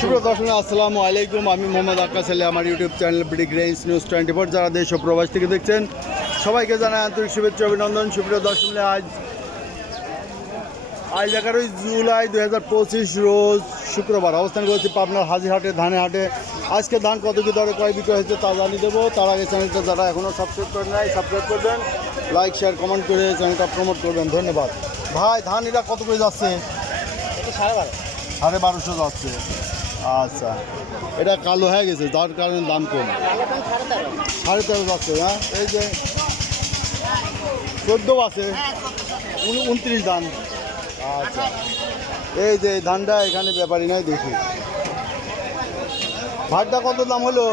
সুপ্রিয় দর্শক, আসসালামু আলাইকুম। আমি মোহাম্মদ আক্কাস আলী, আমার YouTube channel brick range news 24 যারা দেশ ও প্রবাস থেকে দেখছেন সবাইকে জানাই আন্তরিক শুভেচ্ছা অভিনন্দন। সুপ্রিয় দর্শক, আজ 11ই জুলাই 2025 রোজ শুক্রবার অবস্থান করেছি পাবনার হাজিরহাটে ধানের হাটে। আজকে ধান কত কি দরে কয় বিক্রয় হয়েছে তা জানিয়ে দেবো। তার আগে চ্যানেলটা যারা এখনও সাবস্ক্রাইব করে নাই সাবস্ক্রাইব করবেন, লাইক শেয়ার কমেন্ট করে চ্যানেলটা প্রমোট করবেন, ধন্যবাদ। ভাই ধান এটা কত করে যাচ্ছে? 1250 যাচ্ছে। আচ্ছা, এটা কালো হয়ে গেছে যার কারণে দাম কম। 13.5 যাচ্ছে। হ্যাঁ, এই যে 14 আছে, 29 ধান। আচ্ছা, এই যে ধানটা এখানে ব্যাপারই নাই, দেখি ভাতটা কত দাম হলো?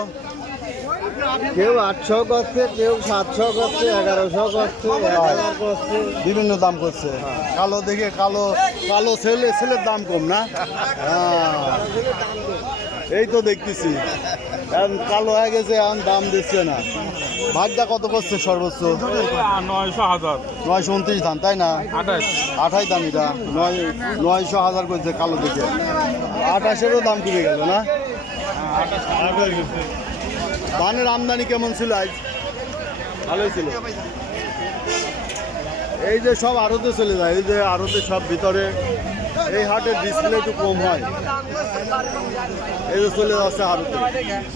কেউ 800 করছে, কেউ 700 করছে, 1100 করছে, 1000 করছে, বিভিন্ন দাম করছে। কালো দেখে কালো কালো ছেলের দাম কম না? হ্যাঁ, এই তো দেখতেছি এখন কালো হয়ে গেছে, এখন দাম দিচ্ছে না। ভাগটা কত করছে সর্বোচ্চ? 929 ধান, তাই না? 28 দাম, এটা 900,000 করছে কালো দেখে। 28-এরও দাম কমে গেল না? ধানের আমদানি কেমন ছিল আজ? ভালোই ছিল। এই যে সব আড়তে চলে যায়, এই যে আড়তে সব ভিতরে, এই হাটের ডিসপ্লে একটু কম হয়, এই যে চলে যাচ্ছে আড়তে।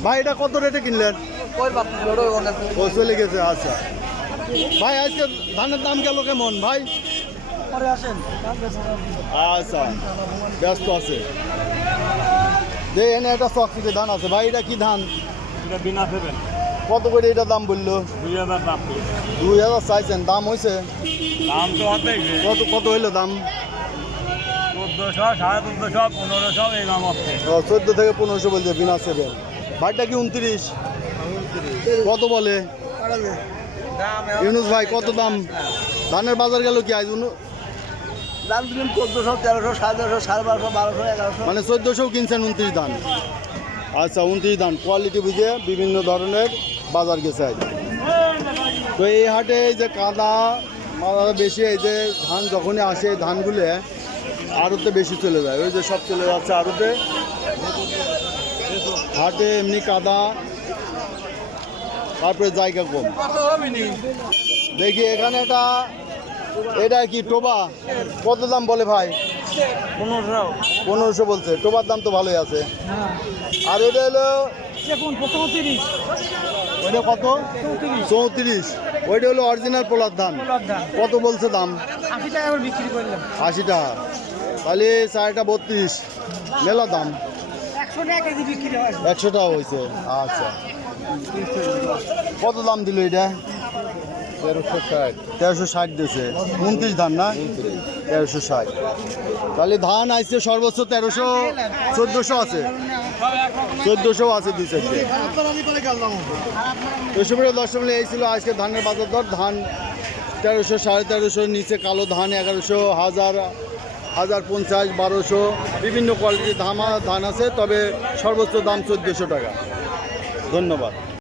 ভাই এটা কত রেটে কিনলেন? ও চলে গেছে। আচ্ছা ভাই, আজকে ধানের দাম গেল কেমন ভাই? আচ্ছা, ব্যস্ত আছে। যে এনে একটা চকচিকে ধান আছে ভাই, এটা কি ধান? কত করে এটা দাম বললো? 2000 চাইছেন, দাম হয়েছে? কত কত হইলো দাম? 14 থেকে 1500 বলছে বিনা সেভেন। ভাইটা কি 29? কত বলে ইউনুস ভাই? কত দাম? ধানের বাজার গেল কি আজ? দাম দিলেন 1400, 1300, 1500, 1250, 1200, 1100, মানে 1400 কিনছেন 29 ধান। আচ্ছা, 29 ধান কোয়ালিটি বুঝে বিভিন্ন ধরনের বাজার গেছে আজ। তো এই হাটে এই যে কাদা বেশি, এই যে ধান যখনই আসে এই ধানগুলো আড়তে বেশি চলে যায়, ওই যে সব চলে যাচ্ছে আড়তে। হাটে এমনি কাদা, তারপরে জায়গা কম। দেখি এখানে এটা কি টোবা? কত দাম বলে ভাই? 1500 বলছে। টোবার দাম তো ভালোই আছে। আর এটা হলো ওইটা কত? 34। ওইটা হলো অরিজিনাল পোলার ধান। কত বলছে দাম? 80 টাকা। তাহলে চারটা 32, মেলা দাম। 100 টাকা হয়েছে। আচ্ছা, কত দাম দিল এটা? 1360 দিয়েছে। 29 ধান না? 1360। তাহলে ধান আসছে সর্বোচ্চ 1300, 1400 আছে, 1400 আছে 2-4টে। তো সুপ্রিয় দর্শক, এই ছিল আজকে ধানের বাজার দর। ধান 1300, 1350, নিচে কালো ধান 1100, 1000, 1050, 1200, বিভিন্ন কোয়ালিটির ধান আছে, তবে সর্বোচ্চ দাম 1400 টাকা। ধন্যবাদ।